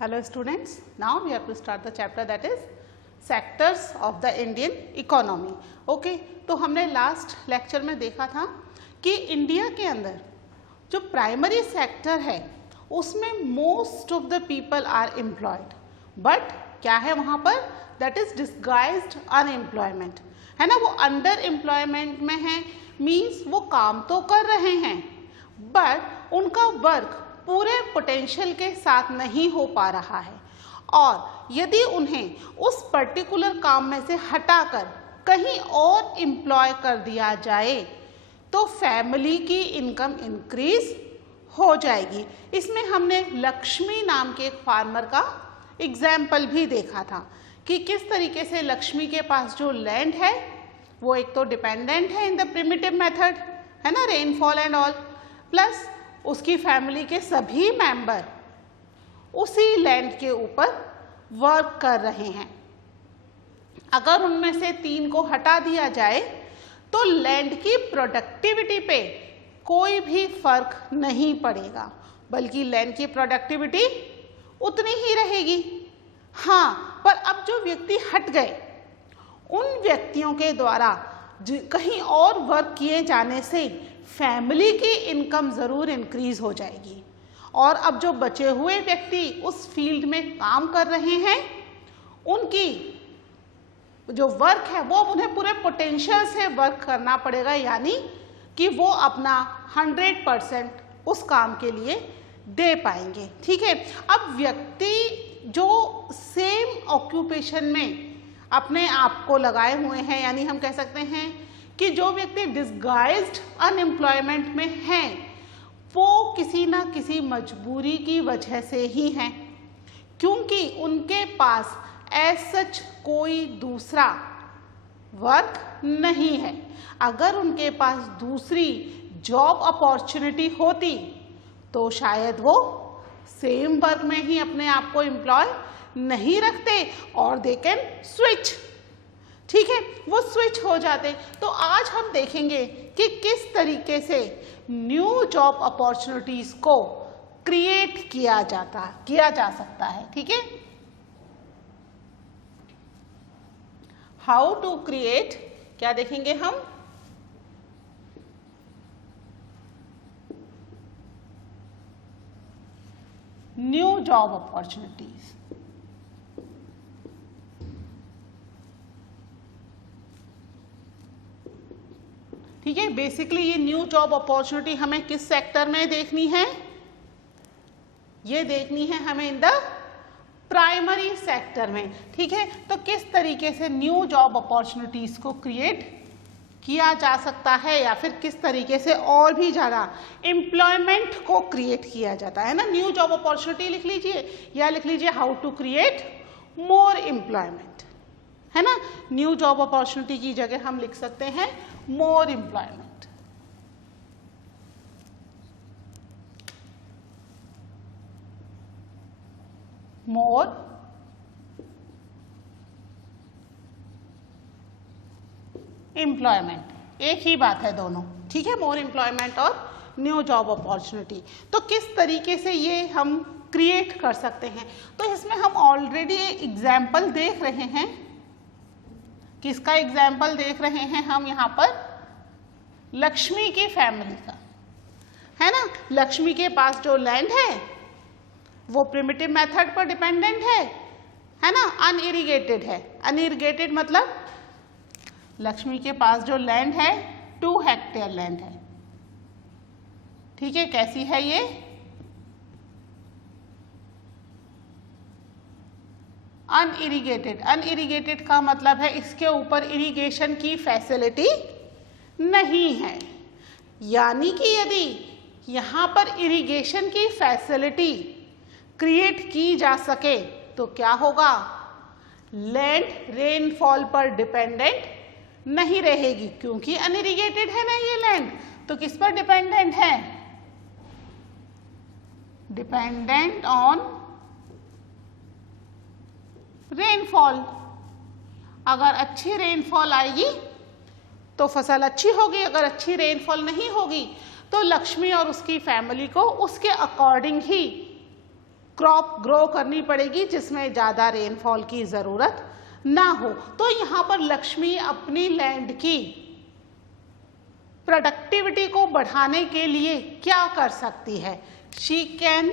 Hello students, now we have to start the chapter that is sectors of the Indian economy. Okay, तो हमने last lecture में देखा था कि India के अंदर जो प्राइमरी सेक्टर है उसमें most of the people are employed, but क्या है वहाँ पर, दैट इज डिस्गाइज्ड अनएम्प्लॉयमेंट, है ना, वो अंडर एम्प्लॉयमेंट में है, मीन्स वो काम तो कर रहे हैं बट उनका वर्क पूरे पोटेंशियल के साथ नहीं हो पा रहा है, और यदि उन्हें उस पर्टिकुलर काम में से हटाकर कहीं और एम्प्लॉय कर दिया जाए तो फैमिली की इनकम इंक्रीज हो जाएगी। इसमें हमने लक्ष्मी नाम के एक फार्मर का एग्जाम्पल भी देखा था कि किस तरीके से लक्ष्मी के पास जो लैंड है वो एक तो डिपेंडेंट है इन द प्रिमिटिव मेथड, है ना, रेनफॉल एंड ऑल, प्लस उसकी फैमिली के सभी मेंबर उसी लैंड के ऊपर वर्क कर रहे हैं। अगर उनमें से 3 को हटा दिया जाए तो लैंड की प्रोडक्टिविटी पे कोई भी फर्क नहीं पड़ेगा, बल्कि लैंड की प्रोडक्टिविटी उतनी ही रहेगी। हाँ, पर अब जो व्यक्ति हट गए उन व्यक्तियों के द्वारा कहीं और वर्क किए जाने से फैमिली की इनकम ज़रूर इंक्रीज हो जाएगी, और अब जो बचे हुए व्यक्ति उस फील्ड में काम कर रहे हैं उनकी जो वर्क है वो उन्हें पूरे पोटेंशियल से वर्क करना पड़ेगा, यानी कि वो अपना 100% उस काम के लिए दे पाएंगे। ठीक है, अब व्यक्ति जो सेम ऑक्यूपेशन में अपने आप को लगाए हुए हैं, यानी हम कह सकते हैं कि जो व्यक्ति डिस्गाइज्ड अनएम्प्लॉयमेंट में हैं वो किसी ना किसी मजबूरी की वजह से ही हैं, क्योंकि उनके पास एज सच कोई दूसरा वर्क नहीं है। अगर उनके पास दूसरी जॉब अपॉर्चुनिटी होती तो शायद वो सेम वर्क में ही अपने आप को एम्प्लॉय नहीं रखते और दे कैन स्विच। ठीक है, वो स्विच हो जाते। तो आज हम देखेंगे कि किस तरीके से न्यू जॉब अपॉर्चुनिटीज को क्रिएट किया जा सकता है। ठीक है, हाउ टू क्रिएट, क्या देखेंगे हम, न्यू जॉब अपॉर्चुनिटीज। ठीक है, बेसिकली ये न्यू जॉब अपॉर्चुनिटी हमें किस सेक्टर में देखनी है, ये देखनी है हमें इन द प्राइमरी सेक्टर में। ठीक है, तो किस तरीके से न्यू जॉब अपॉर्चुनिटीज को क्रिएट किया जा सकता है, या फिर किस तरीके से और भी ज़्यादा एम्प्लॉयमेंट को क्रिएट किया जाता है ना। न्यू जॉब अपॉर्चुनिटी लिख लीजिए या लिख लीजिए how to create more employment, है ना। न्यू जॉब अपॉर्चुनिटी की जगह हम लिख सकते हैं मोर एम्प्लॉयमेंट। मोर एम्प्लॉयमेंट एक ही बात है दोनों। ठीक है, मोर एम्प्लॉयमेंट और न्यू जॉब अपॉर्चुनिटी। तो किस तरीके से ये हम क्रिएट कर सकते हैं, तो इसमें हम ऑलरेडी एग्जाम्पल देख रहे हैं। किसका एग्जाम्पल देख रहे हैं हम यहाँ पर, लक्ष्मी की फैमिली का, है ना। लक्ष्मी के पास जो लैंड है वो प्रिमिटिव मेथड पर डिपेंडेंट है ना, अनइरिगेटेड है। अनइरिगेटेड मतलब लक्ष्मी के पास जो लैंड है 2 हेक्टेयर लैंड है। ठीक है, कैसी है ये, अनइरिगेटेड। अनइरिगेटेड का मतलब है इसके ऊपर इरिगेशन की फैसिलिटी नहीं है, यानी कि यदि यहाँ पर इरिगेशन की फैसिलिटी क्रिएट की जा सके तो क्या होगा, लैंड रेनफॉल पर डिपेंडेंट नहीं रहेगी, क्योंकि अनइरिगेटेड है ना ये लैंड, तो किस पर डिपेंडेंट है, डिपेंडेंट ऑन रेनफॉल। अगर अच्छी रेनफॉल आएगी तो फसल अच्छी होगी, अगर अच्छी रेनफॉल नहीं होगी तो लक्ष्मी और उसकी फैमिली को उसके अकॉर्डिंग ही क्रॉप ग्रो करनी पड़ेगी जिसमें ज़्यादा रेनफॉल की ज़रूरत ना हो। तो यहाँ पर लक्ष्मी अपनी लैंड की प्रोडक्टिविटी को बढ़ाने के लिए क्या कर सकती है? She can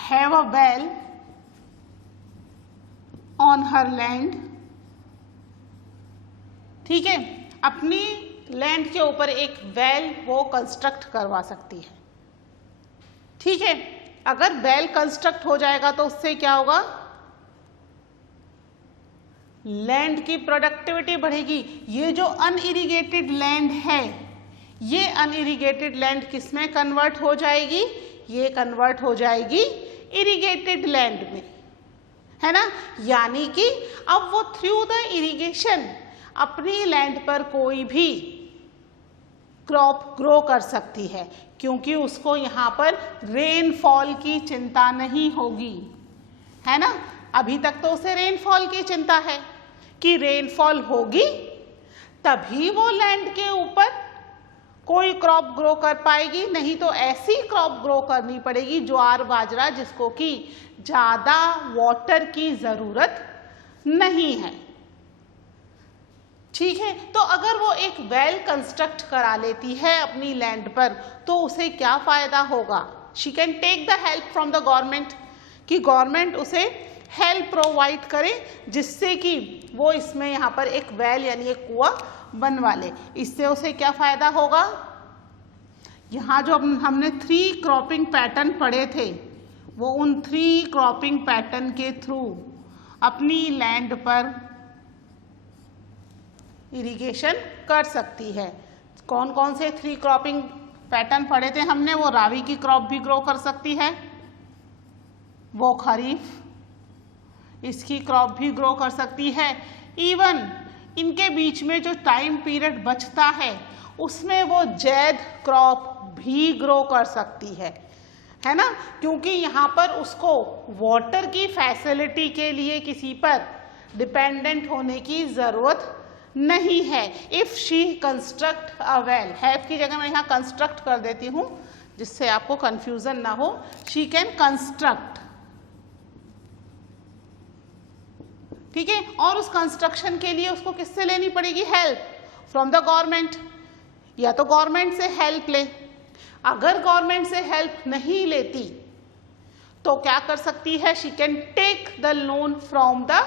have a well on her land. ठीक है, अपनी लैंड के ऊपर एक वेल वो कंस्ट्रक्ट करवा सकती है। ठीक है, अगर वेल कंस्ट्रक्ट हो जाएगा तो उससे क्या होगा? लैंड की प्रोडक्टिविटी बढ़ेगी। ये जो अनइरिगेटेड लैंड है, ये अनइरिगेटेड लैंड किस में कन्वर्ट हो जाएगी? ये कन्वर्ट हो जाएगी इरिगेटेड लैंड में, है ना। यानी कि अब वो थ्रू द इरिगेशन अपनी लैंड पर कोई भी क्रॉप ग्रो कर सकती है, क्योंकि उसको यहाँ पर रेनफॉल की चिंता नहीं होगी, है ना। अभी तक तो उसे रेनफॉल की चिंता है कि रेनफॉल होगी तभी वो लैंड के ऊपर कोई क्रॉप ग्रो कर पाएगी, नहीं तो ऐसी क्रॉप ग्रो करनी पड़ेगी ज्वार बाजरा जिसको कि ज़्यादा वाटर की ज़रूरत नहीं है। ठीक है, तो अगर वो एक वेल कंस्ट्रक्ट करा लेती है अपनी लैंड पर तो उसे क्या फ़ायदा होगा? She can take the help from the government, कि गवर्नमेंट उसे हेल्प प्रोवाइड करे जिससे कि वो इसमें यहाँ पर एक वेल यानी एक कुआं बनवा ले। इससे उसे क्या फ़ायदा होगा? यहाँ जो हमने 3 क्रॉपिंग पैटर्न पढ़े थे वो उन 3 क्रॉपिंग पैटर्न के थ्रू अपनी लैंड पर इरिगेशन कर सकती है। कौन कौन से 3 क्रॉपिंग पैटर्न पढ़े थे हमने? वो रावी की क्रॉप भी ग्रो कर सकती है, वो खरीफ इसकी क्रॉप भी ग्रो कर सकती है, इवन इनके बीच में जो टाइम पीरियड बचता है उसमें वो जैद क्रॉप भी ग्रो कर सकती है ना, क्योंकि यहाँ पर उसको वाटर की फैसिलिटी के लिए किसी पर डिपेंडेंट होने की ज़रूरत नहीं है। If she construct a well, have की जगह मैं यहाँ कंस्ट्रक्ट कर देती हूँ जिससे आपको कंफ्यूजन ना हो। शी कैन कंस्ट्रक्ट, ठीक है, और उस कंस्ट्रक्शन के लिए उसको किससे लेनी पड़ेगी? Help from the government. या तो गवर्नमेंट से हेल्प ले, अगर गवर्नमेंट से हेल्प नहीं लेती तो क्या कर सकती है? She can take the loan from the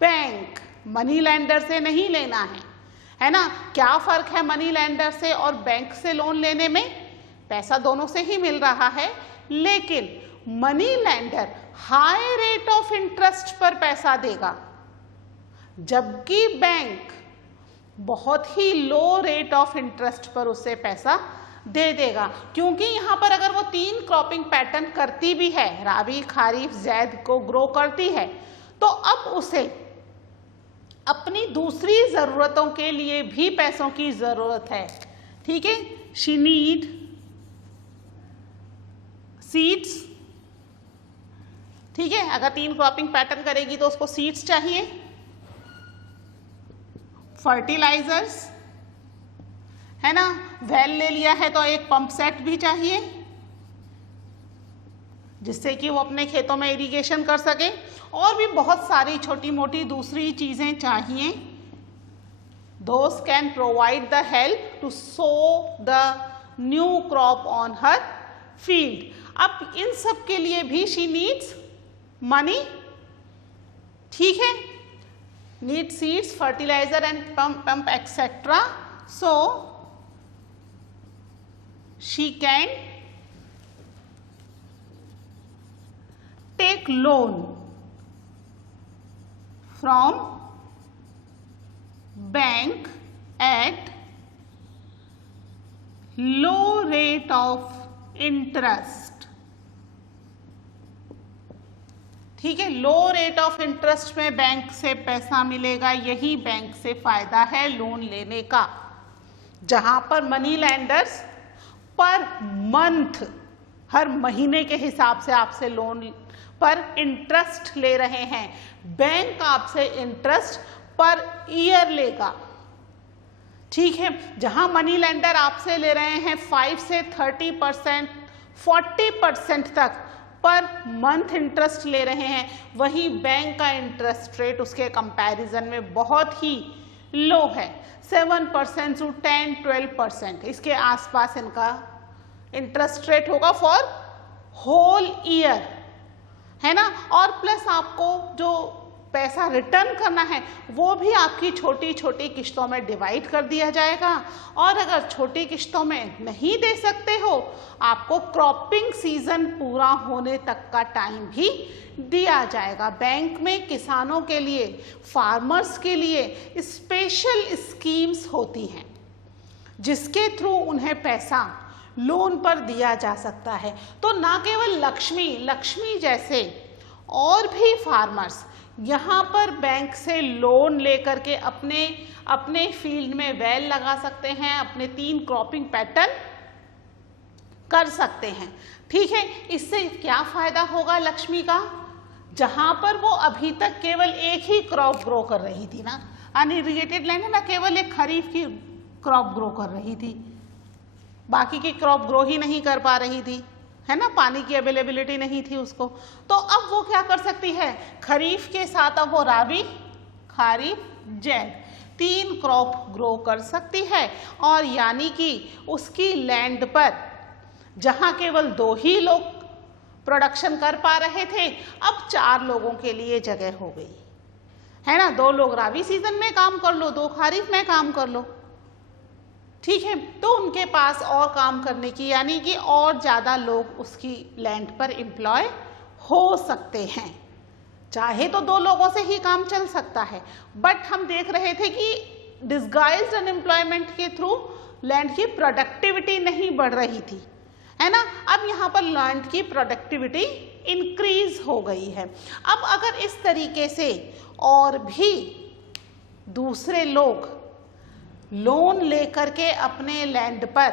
bank. Money lender से नहीं लेना है ना। क्या फ़र्क है मनी लैंडर से और बैंक से लोन लेने में? पैसा दोनों से ही मिल रहा है, लेकिन money lender high rate of interest पर पैसा देगा, जबकि बैंक बहुत ही लो रेट ऑफ इंटरेस्ट पर उससे पैसा दे देगा। क्योंकि यहाँ पर अगर वो 3 क्रॉपिंग पैटर्न करती भी है, राबी खरीफ जैद को ग्रो करती है, तो अब उसे अपनी दूसरी ज़रूरतों के लिए भी पैसों की ज़रूरत है। ठीक है, शी नीड सीड्स। ठीक है, अगर 3 क्रॉपिंग पैटर्न करेगी तो उसको सीड्स चाहिए, फर्टिलाइजर्स, है ना। वेल ले लिया है तो एक पंप सेट भी चाहिए जिससे कि वो अपने खेतों में इरिगेशन कर सके, और भी बहुत सारी छोटी मोटी दूसरी चीज़ें चाहिए। Those can provide the help to sow the new crop on her field. अब इन सब के लिए भी शी नीड्स मनी। ठीक है, need seeds, fertiliser and pump etcetera. So she can take loan from bank at low rate of interest। ठीक है, लो रेट ऑफ इंटरेस्ट में बैंक से पैसा मिलेगा, यही बैंक से फायदा है लोन लेने का, जहां पर मनी लैंडर्स पर मंथ हर महीने के हिसाब से आपसे लोन पर इंटरेस्ट ले रहे हैं। बैंक आपसे इंटरेस्ट पर ईयर लेगा। ठीक है, जहां मनी लेंडर आपसे ले रहे हैं 5 से 30%, 40% तक पर मंथ इंटरेस्ट ले रहे हैं, वहीं बैंक का इंटरेस्ट रेट उसके कंपैरिजन में बहुत ही लो है, 7% to 10-12%, इसके आसपास इनका इंटरेस्ट रेट होगा फॉर होल ईयर, है ना। और प्लस आपको जो पैसा रिटर्न करना है वो भी आपकी छोटी छोटी किश्तों में डिवाइड कर दिया जाएगा, और अगर छोटी किश्तों में नहीं दे सकते हो आपको क्रॉपिंग सीजन पूरा होने तक का टाइम भी दिया जाएगा। बैंक में किसानों के लिए, फार्मर्स के लिए स्पेशल स्कीम्स होती हैं जिसके थ्रू उन्हें पैसा लोन पर दिया जा सकता है। तो ना केवल लक्ष्मी जैसे और भी फार्मर्स यहाँ पर बैंक से लोन लेकर के अपने फील्ड में वेल लगा सकते हैं, अपने 3 क्रॉपिंग पैटर्न कर सकते हैं। ठीक है, इससे क्या फायदा होगा लक्ष्मी का? जहाँ पर वो अभी तक केवल एक ही क्रॉप ग्रो कर रही थी ना, अनइरिगेटेड लैंड है ना, केवल एक खरीफ की क्रॉप ग्रो कर रही थी, बाकी की क्रॉप ग्रो ही नहीं कर पा रही थी, है ना, पानी की अवेलेबिलिटी नहीं थी उसको। तो अब वो क्या कर सकती है, खरीफ के साथ अब वो राबी, खारीफ, जैद 3 क्रॉप ग्रो कर सकती है, और यानी कि उसकी लैंड पर जहां केवल 2 ही लोग प्रोडक्शन कर पा रहे थे, अब 4 लोगों के लिए जगह हो गई, है ना। 2 लोग राबी सीजन में काम कर लो, 2 खारीफ में काम कर लो, ठीक है। तो उनके पास और काम करने की, यानी कि और ज़्यादा लोग उसकी लैंड पर एम्प्लॉय हो सकते हैं। चाहे तो 2 लोगों से ही काम चल सकता है, बट हम देख रहे थे कि डिस्गाइज्ड अनएम्प्लॉयमेंट के थ्रू लैंड की प्रोडक्टिविटी नहीं बढ़ रही थी, है ना। अब यहाँ पर लैंड की प्रोडक्टिविटी इंक्रीज हो गई है। अब अगर इस तरीके से और भी दूसरे लोग लोन लेकर के अपने लैंड पर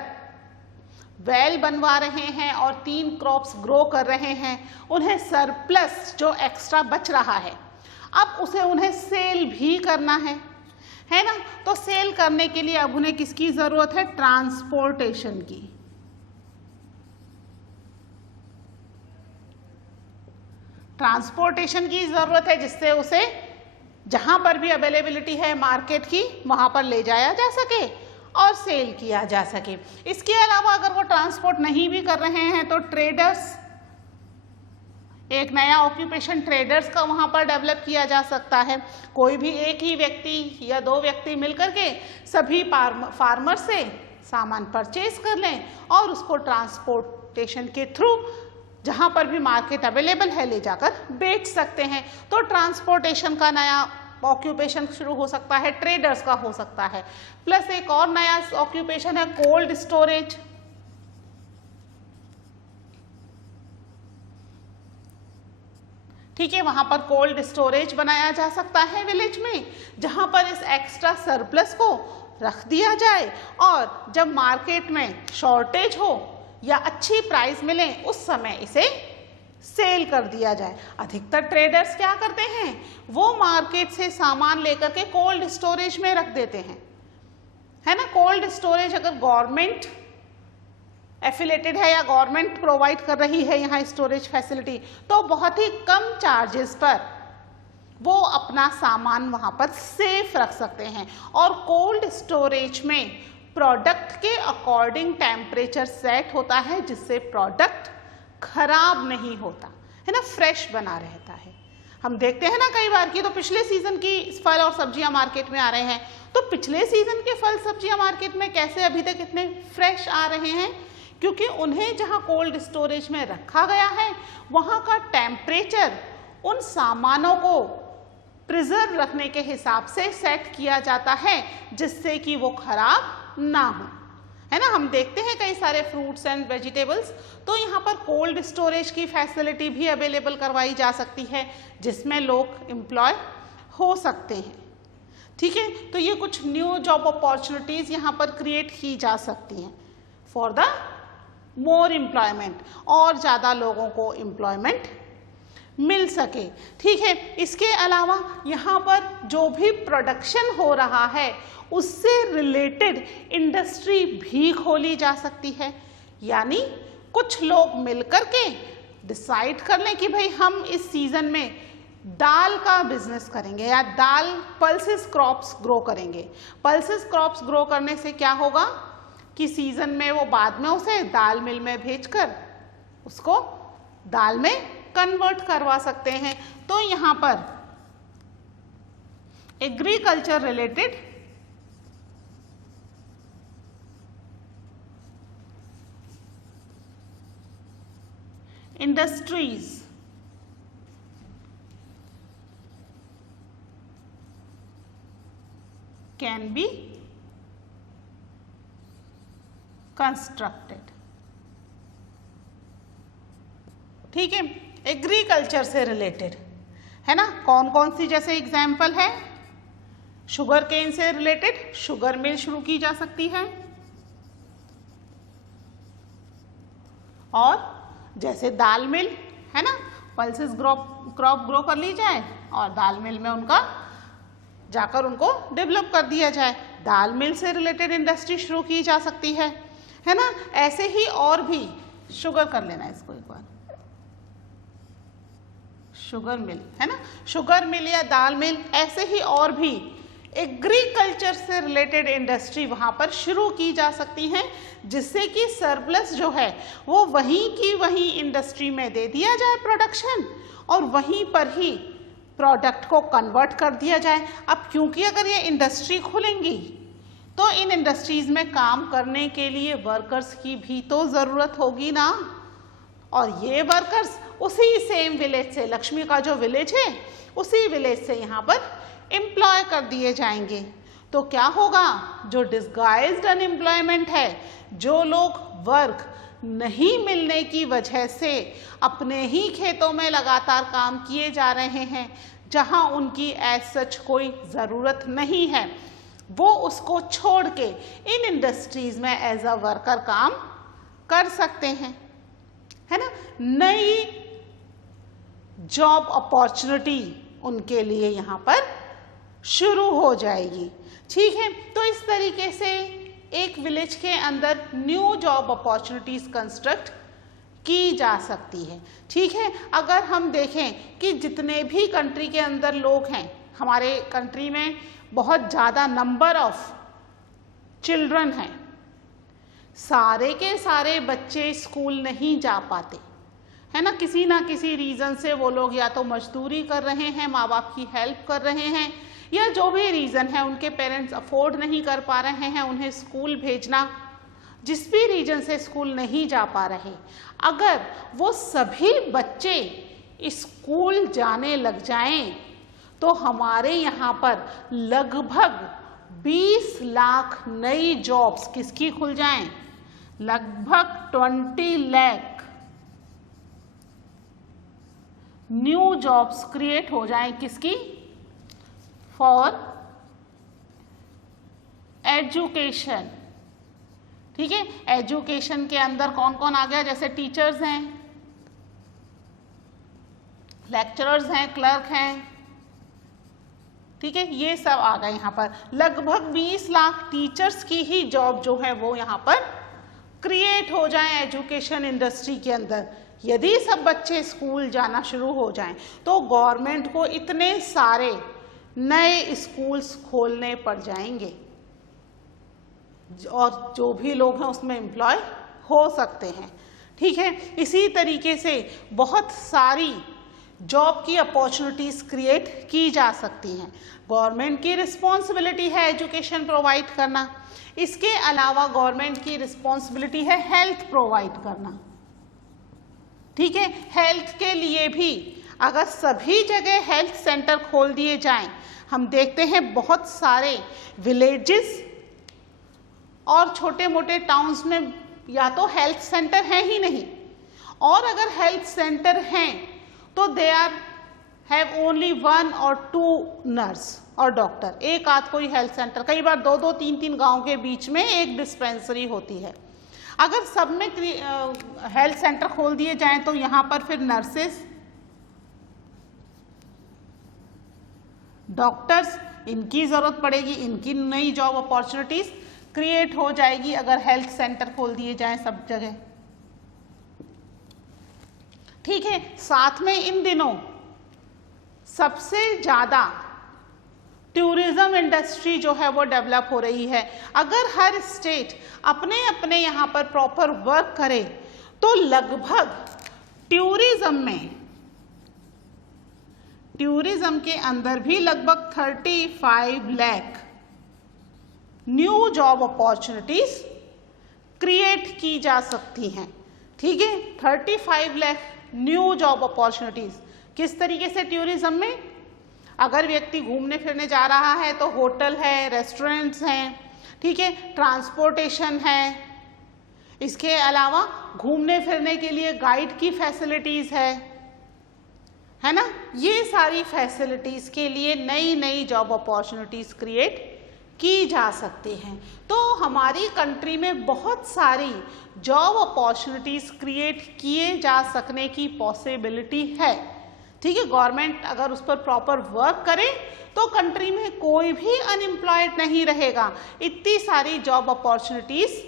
वेल बनवा रहे हैं और 3 क्रॉप्स ग्रो कर रहे हैं, उन्हें सरप्लस जो एक्स्ट्रा बच रहा है अब उसे उन्हें सेल भी करना है ना। तो सेल करने के लिए अब उन्हें किसकी जरूरत है, ट्रांसपोर्टेशन की। ट्रांसपोर्टेशन की जरूरत है जिससे उसे जहां पर भी अवेलेबिलिटी है मार्केट की वहां पर ले जाया जा सके और सेल किया जा सके। इसके अलावा अगर वो ट्रांसपोर्ट नहीं भी कर रहे हैं तो ट्रेडर्स, एक नया ऑक्यूपेशन ट्रेडर्स का वहां पर डेवलप किया जा सकता है। कोई भी एक ही व्यक्ति या 2 व्यक्ति मिलकर के सभी फार्मर से सामान परचेज कर लें और उसको ट्रांसपोर्टेशन के थ्रू जहां पर भी मार्केट अवेलेबल है ले जाकर बेच सकते हैं। तो ट्रांसपोर्टेशन का नया ऑक्यूपेशन शुरू हो सकता है, ट्रेडर्स का हो सकता है। प्लस एक और नया ऑक्यूपेशन है कोल्ड स्टोरेज। ठीक है, वहां पर कोल्ड स्टोरेज बनाया जा सकता है विलेज में, जहां पर इस एक्स्ट्रा सरप्लस को रख दिया जाए और जब मार्केट में शॉर्टेज हो या अच्छी प्राइस मिले उस समय इसे सेल कर दिया जाए। अधिकतर ट्रेडर्स क्या करते हैं, वो मार्केट से सामान लेकर के कोल्ड स्टोरेज में रख देते हैं, है ना। कोल्ड स्टोरेज अगर गवर्नमेंट एफिलेटेड है या गवर्नमेंट प्रोवाइड कर रही है यहाँ स्टोरेज फैसिलिटी, तो बहुत ही कम चार्जेस पर वो अपना सामान वहां पर सेफ रख सकते हैं। और कोल्ड स्टोरेज में प्रोडक्ट के अकॉर्डिंग टेम्परेचर सेट होता है जिससे प्रोडक्ट खराब नहीं होता, है ना, फ्रेश बना रहता है। हम देखते हैं ना कई बार की तो पिछले सीजन की फल और सब्जियां मार्केट में आ रहे हैं, तो पिछले सीजन के फल सब्जियां मार्केट में कैसे अभी तक इतने फ्रेश आ रहे हैं, क्योंकि उन्हें जहां कोल्ड स्टोरेज में रखा गया है वहां का टेम्परेचर उन सामानों को प्रिजर्व रखने के हिसाब से सेट किया जाता है जिससे कि वो खराब ना हो, है ना। हम देखते हैं कई सारे फ्रूट्स एंड वेजिटेबल्स, तो यहाँ पर कोल्ड स्टोरेज की फैसिलिटी भी अवेलेबल करवाई जा सकती है जिसमें लोग एम्प्लॉय हो सकते हैं। ठीक है, तो ये कुछ न्यू जॉब अपॉर्चुनिटीज यहाँ पर क्रिएट की जा सकती हैं फॉर द मोर एम्प्लॉयमेंट, और ज़्यादा लोगों को एम्प्लॉयमेंट मिल सके। ठीक है, इसके अलावा यहाँ पर जो भी प्रोडक्शन हो रहा है उससे रिलेटेड इंडस्ट्री भी खोली जा सकती है। यानी कुछ लोग मिलकर के डिसाइड कर लें कि भाई हम इस सीजन में दाल का बिजनेस करेंगे या दाल पल्सेस क्रॉप्स ग्रो करेंगे। पल्सेस क्रॉप्स ग्रो करने से क्या होगा कि सीजन में वो बाद में उसे दाल मिल में भेजकर उसको दाल में कन्वर्ट करवा सकते हैं। तो यहाँ पर agriculture related industries can be constructed। ठीक है, एग्रीकल्चर से रिलेटेड है ना, कौन कौन सी, जैसे एग्जाम्पल है शुगर केन से रिलेटेड शुगर मिल शुरू की जा सकती है, और जैसे दाल मिल है ना, पल्सेस क्रॉप ग्रो कर ली जाए और दाल मिल में उनका जाकर उनको डेवलप कर दिया जाए। दाल मिल से रिलेटेड इंडस्ट्री शुरू की जा सकती है ना। ऐसे ही और भी, शुगर कर लेना इसको एक बार, शुगर मिल है ना, शुगर मिल या दाल मिल, ऐसे ही और भी एग्रीकल्चर से रिलेटेड इंडस्ट्री वहां पर शुरू की जा सकती हैं, जिससे कि सरप्लस जो है वो वहीं की वहीं इंडस्ट्री में दे दिया जाए प्रोडक्शन, और वहीं पर ही प्रोडक्ट को कन्वर्ट कर दिया जाए। अब क्योंकि अगर ये इंडस्ट्री खुलेंगी तो इन इंडस्ट्रीज में काम करने के लिए वर्कर्स की भी तो ज़रूरत होगी ना, और ये वर्कर्स उसी सेम विलेज से, लक्ष्मी का जो विलेज है उसी विलेज से यहाँ पर एम्प्लॉय कर दिए जाएंगे। तो क्या होगा, जो डिस्गाइज्ड अनएम्प्लॉयमेंट है, जो लोग वर्क नहीं मिलने की वजह से अपने ही खेतों में लगातार काम किए जा रहे हैं, जहां उनकी एज सच कोई ज़रूरत नहीं है, वो उसको छोड़ के इन इंडस्ट्रीज में एज अ वर्कर काम कर सकते हैं, है ना। नई जॉब अपॉर्चुनिटी उनके लिए यहाँ पर शुरू हो जाएगी। ठीक है, तो इस तरीके से एक विलेज के अंदर न्यू जॉब अपॉर्चुनिटीज कंस्ट्रक्ट की जा सकती है। ठीक है, अगर हम देखें कि जितने भी कंट्री के अंदर लोग हैं, हमारे कंट्री में बहुत ज़्यादा नंबर ऑफ चिल्ड्रन हैं, सारे के सारे बच्चे स्कूल नहीं जा पाते, है ना। किसी रीज़न से वो लोग या तो मजदूरी कर रहे हैं, माँ बाप की हेल्प कर रहे हैं, या जो भी रीज़न है उनके पेरेंट्स अफोर्ड नहीं कर पा रहे हैं उन्हें स्कूल भेजना, जिस भी रीजन से स्कूल नहीं जा पा रहे, अगर वो सभी बच्चे स्कूल जाने लग जाएं तो हमारे यहाँ पर लगभग 20 लाख नई जॉब्स किसकी खुल जाएं, लगभग 20 लाख न्यू जॉब्स क्रिएट हो जाएं, किसकी, फॉर एजुकेशन। ठीक है, एजुकेशन के अंदर कौन कौन आ गया, जैसे टीचर्स हैं, लेक्चरर्स हैं, क्लर्क हैं, ठीक है, ये सब आ गए यहाँ पर। लगभग 20 लाख टीचर्स की ही जॉब जो है वो यहाँ पर क्रिएट हो जाए एजुकेशन इंडस्ट्री के अंदर। यदि सब बच्चे स्कूल जाना शुरू हो जाएं तो गवर्नमेंट को इतने सारे नए स्कूल्स खोलने पड़ जाएंगे और जो भी लोग हैं उसमें एम्प्लॉय हो सकते हैं। ठीक है, इसी तरीके से बहुत सारी जॉब की अपॉर्चुनिटीज़ क्रिएट की जा सकती हैं। गवर्नमेंट की रिस्पॉन्सिबिलिटी है एजुकेशन प्रोवाइड करना, इसके अलावा गवर्नमेंट की रिस्पॉन्सिबिलिटी है हेल्थ प्रोवाइड करना। ठीक है, हेल्थ के लिए भी अगर सभी जगह हेल्थ सेंटर खोल दिए जाएं, हम देखते हैं बहुत सारे विलेजेस और छोटे मोटे टाउन्स में या तो हेल्थ सेंटर हैं ही नहीं, और अगर हेल्थ सेंटर हैं तो दे आर हैव ओनली 1 और 2 नर्स और डॉक्टर, एक आध कोई हेल्थ सेंटर, कई बार 2-2, 3-3 गांव के बीच में एक डिस्पेंसरी होती है। अगर सब में हेल्थ सेंटर खोल दिए जाएं तो यहाँ पर फिर नर्सेस डॉक्टर्स, इनकी ज़रूरत पड़ेगी, इनकी नई जॉब अपॉर्चुनिटीज़ क्रिएट हो जाएगी अगर हेल्थ सेंटर खोल दिए जाएं सब जगह। ठीक है, साथ में इन दिनों सबसे ज़्यादा टूरिज्म इंडस्ट्री जो है वो डेवलप हो रही है। अगर हर स्टेट अपने अपने यहाँ पर प्रॉपर वर्क करे तो लगभग टूरिज्म के अंदर भी लगभग 35 lakh new job opportunities create की जा सकती हैं। ठीक है, 35 लाख न्यू जॉब अपॉर्चुनिटीज किस तरीके से? टूरिज्म में अगर व्यक्ति घूमने फिरने जा रहा है तो होटल है, रेस्टोरेंट्स हैं, ठीक है, ट्रांसपोर्टेशन है, इसके अलावा घूमने फिरने के लिए गाइड की फैसिलिटीज़ है ना। ये सारी फैसिलिटीज़ के लिए नई नई जॉब अपॉर्चुनिटीज़ क्रिएट की जा सकती हैं। तो हमारी कंट्री में बहुत सारी जॉब अपॉर्चुनिटीज़ क्रिएट किए जा सकने की पॉसिबिलिटी है। ठीक है, गवर्नमेंट अगर उस पर प्रॉपर वर्क करे तो कंट्री में कोई भी अनएम्प्लॉयड नहीं रहेगा। इतनी सारी जॉब अपॉर्चुनिटीज़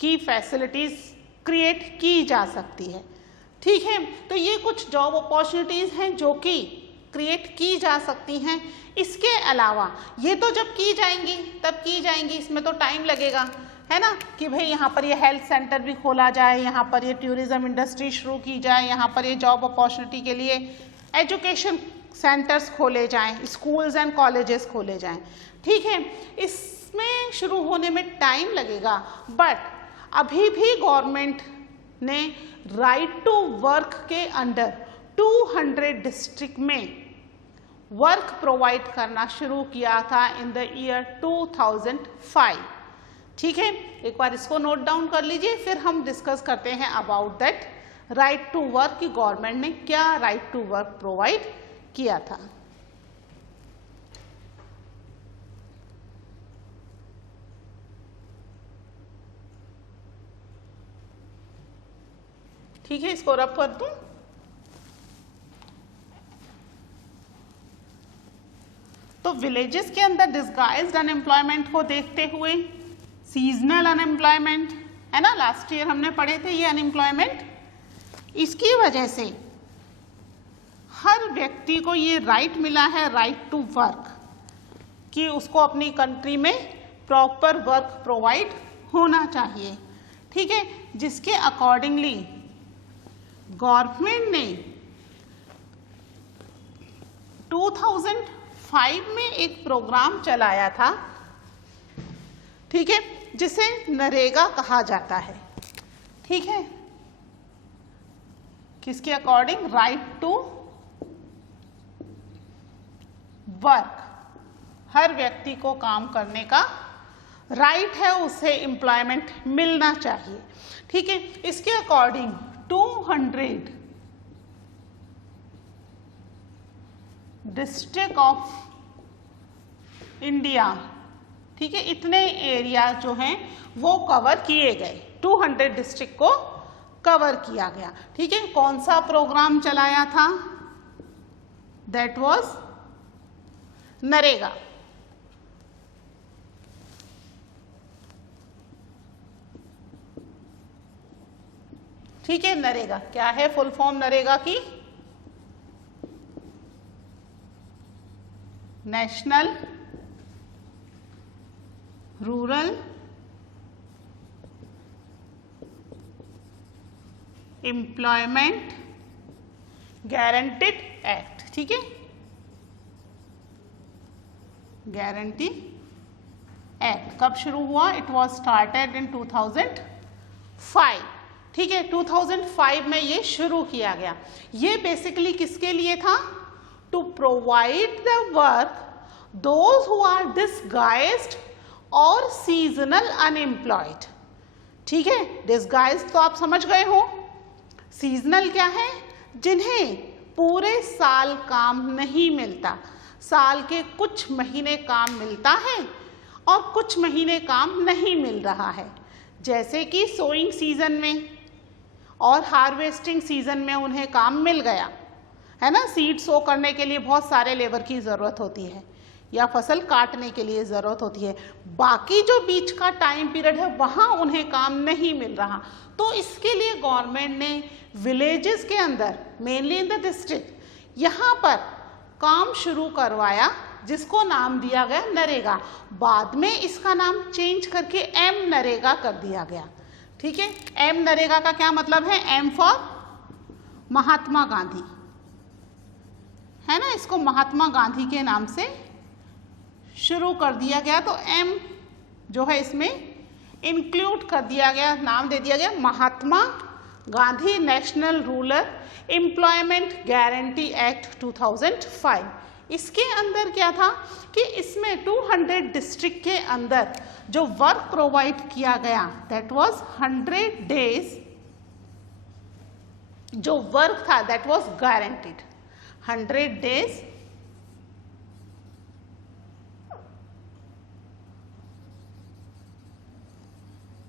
की फैसिलिटीज़ क्रिएट की जा सकती है। ठीक है, तो ये कुछ जॉब अपॉर्चुनिटीज़ हैं जो कि क्रिएट की जा सकती हैं। इसके अलावा ये तो जब की जाएंगी तब की जाएंगी, इसमें तो टाइम लगेगा, है ना, कि भाई यहाँ पर ये हेल्थ सेंटर भी खोला जाए, यहाँ पर ये टूरिज्म इंडस्ट्री शुरू की जाए, यहाँ पर ये जॉब अपॉर्चुनिटी के लिए एजुकेशन सेंटर्स खोले जाएं, स्कूल्स एंड कॉलेजेस खोले जाएं। ठीक है, इसमें शुरू होने में टाइम लगेगा, बट अभी भी गवर्नमेंट ने राइट टू वर्क के अंडर 200 डिस्ट्रिक्ट में वर्क प्रोवाइड करना शुरू किया था इन द ईयर 2005। ठीक है, एक बार इसको नोट डाउन कर लीजिए, फिर हम डिस्कस करते हैं about that right to work की गवर्नमेंट ने क्या राइट टू वर्क प्रोवाइड किया था। ठीक है, इसको रब कर दूं। तो विलेजेस के अंदर डिस्गाइज्ड अनएम्प्लॉयमेंट को देखते हुए सीजनल अनएम्प्लॉयमेंट, है ना, लास्ट ईयर हमने पढ़े थे ये अनएम्प्लॉयमेंट, इसकी वजह से हर व्यक्ति को ये राइट मिला है, राइट टू वर्क, कि उसको अपनी कंट्री में प्रॉपर वर्क प्रोवाइड होना चाहिए। ठीक है, जिसके अकॉर्डिंगली गवर्नमेंट ने 2005 में एक प्रोग्राम चलाया था, ठीक है, जिसे नरेगा कहा जाता है। ठीक है, किसके अकॉर्डिंग? राइट टू वर्क, हर व्यक्ति को काम करने का राइट है, उसे एम्प्लॉयमेंट मिलना चाहिए। ठीक है, इसके अकॉर्डिंग 200 डिस्ट्रिक्ट ऑफ इंडिया, ठीक है, इतने एरिया जो हैं वो कवर किए गए, 200 डिस्ट्रिक्ट को कवर किया गया। ठीक है, कौन सा प्रोग्राम चलाया था? That was NREGA. ठीक है, नरेगा क्या है फुल फॉर्म नरेगा की? National rural employment guaranteed act. ठीक है, गारंटी एक्ट कब शुरू हुआ? It was started in 2005। ठीक है, 2005 में ये शुरू किया गया। ये बेसिकली किसके लिए था? To provide the work those who are disguised और सीजनल अनएम्प्लॉयड। ठीक है, डिसगाइज्ड तो आप समझ गए हो, सीजनल क्या है? जिन्हें पूरे साल काम नहीं मिलता, साल के कुछ महीने काम मिलता है और कुछ महीने काम नहीं मिल रहा है, जैसे कि सोइंग सीजन में और हार्वेस्टिंग सीजन में उन्हें काम मिल गया, है ना, सीड सो करने के लिए बहुत सारे लेबर की ज़रूरत होती है या फसल काटने के लिए ज़रूरत होती है। बाकी जो बीच का टाइम पीरियड है वहाँ उन्हें काम नहीं मिल रहा, तो इसके लिए गवर्नमेंट ने विलेजेस के अंदर, मेनली इन द डिस्ट्रिक्ट, यहाँ पर काम शुरू करवाया जिसको नाम दिया गया नरेगा। बाद में इसका नाम चेंज करके एम नरेगा कर दिया गया। ठीक है, एम नरेगा का क्या मतलब है? एम फॉर महात्मा गांधी, है ना, इसको महात्मा गांधी के नाम से शुरू कर दिया गया। तो एम जो है इसमें इंक्लूड कर दिया गया, नाम दे दिया गया Mahatma Gandhi national rural employment guarantee act 2005। इसके अंदर क्या था कि इसमें 200 डिस्ट्रिक्ट के अंदर जो वर्क प्रोवाइड किया गया, दैट वाज 100 डेज जो वर्क था that was guaranteed, 100 days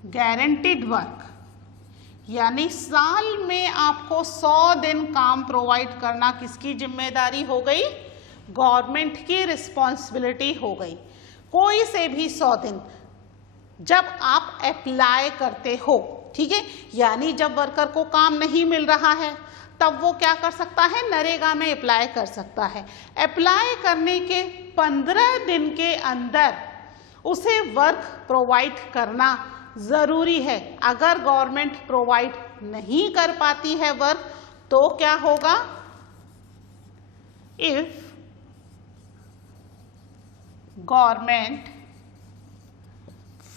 guaranteed work, यानी साल में आपको 100 दिन काम प्रोवाइड करना किसकी जिम्मेदारी हो गई? गवर्नमेंट की रिस्पॉन्सिबिलिटी हो गई। कोई से भी 100 दिन जब आप अप्लाई करते हो, ठीक है, यानी जब वर्कर को काम नहीं मिल रहा है तब वो क्या कर सकता है? नरेगा में अप्लाई कर सकता है। अप्लाई करने के 15 दिन के अंदर उसे वर्क प्रोवाइड करना ज़रूरी है। अगर गवर्नमेंट प्रोवाइड नहीं कर पाती है वर्क तो क्या होगा? If government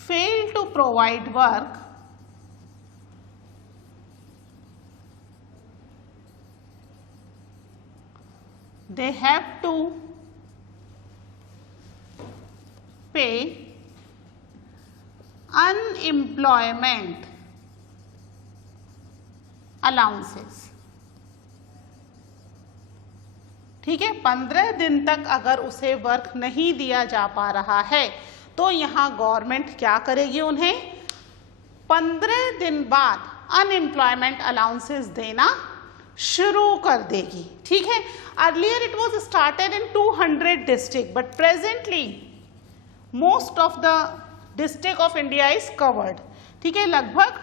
fail to provide work, they have to pay unemployment allowances। ठीक है, 15 दिन तक अगर उसे वर्क नहीं दिया जा पा रहा है तो यहाँ गवर्नमेंट क्या करेगी? उन्हें 15 दिन बाद अनएम्प्लॉयमेंट अलाउंसेस देना शुरू कर देगी। ठीक है, earlier it was started in 200 district but presently most of the district of India is covered. ठीक है, लगभग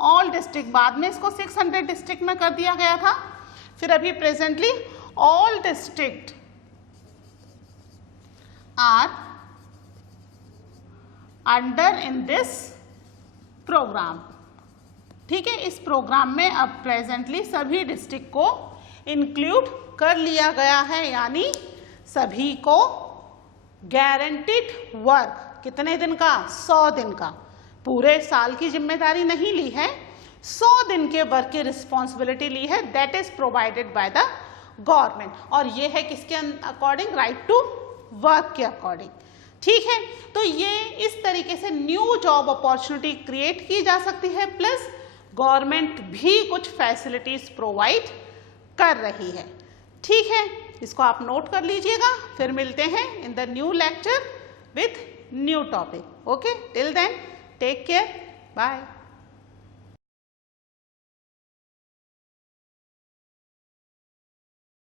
ऑल डिस्ट्रिक्ट, बाद में इसको 600 डिस्ट्रिक्ट में कर दिया गया था, फिर अभी presently all district are under in this programme. ठीक है, इस प्रोग्राम में अब प्रेजेंटली सभी डिस्ट्रिक्ट को इंक्लूड कर लिया गया है, यानी सभी को गारंटीड वर्क कितने दिन का? 100 दिन का। पूरे साल की जिम्मेदारी नहीं ली है, 100 दिन के वर्क की रिस्पॉन्सिबिलिटी ली है, that is provided by the government. और ये है किसके अकॉर्डिंग? राइट टू वर्क के अकॉर्डिंग। ठीक है, तो ये इस तरीके से न्यू जॉब अपॉर्चुनिटी क्रिएट की जा सकती है, प्लस गवर्नमेंट भी कुछ फैसिलिटीज प्रोवाइड कर रही है। ठीक है, इसको आप नोट कर लीजिएगा, फिर मिलते हैं in the new lecture with new topic. Okay, till then take care, bye.